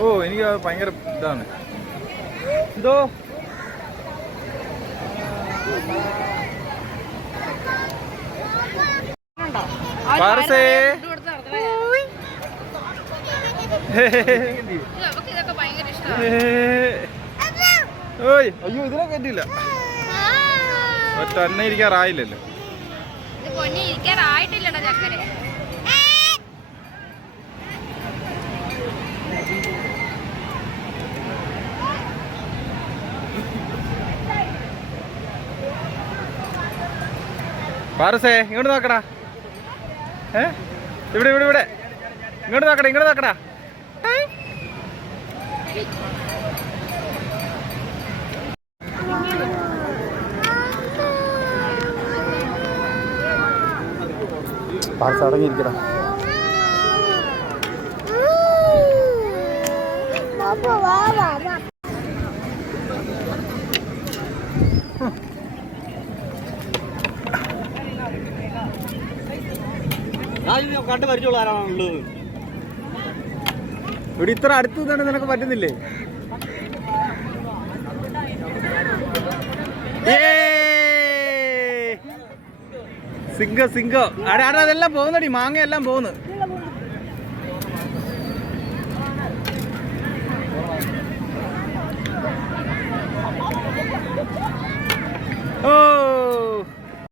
ഓ എനിക്ക് ഭയങ്കര ഇതാണ്. എന്തോ? പാർസേ ഓയ് അയ്യോ ഇതിനെ പറ്റില്ല ഒറ്റ എണ്ണ ഇരിക്കാറായില്ലല്ലോ ഇത് പൊന്നി ഇരിക്കാറായിട്ടില്ലടാ ചക്കരെ. പാറസേ ഇങ്ങോട്ട് നോക്കടാ. ഏ? ഇവിടെ ഇവിടെ ഇവിടെ. ഇങ്ങോട്ട് നോക്കടാ ഇങ്ങോട്ട് നോക്കടാ. പാർസ അടങ്ങിയിരിക്കടാ കണ്ട് പരിചയമുള്ള ആരാണുള്ളത്? ഇവിടെ ഇത്ര അടുത്ത് തന്നെ നിനക്ക് പറ്റുന്നില്ലേ? സിംഗം സിംഗം. അടാ അടാ അതെല്ലാം പോകുന്നടി. മാങ്ങ എല്ലാം പോകുന്നു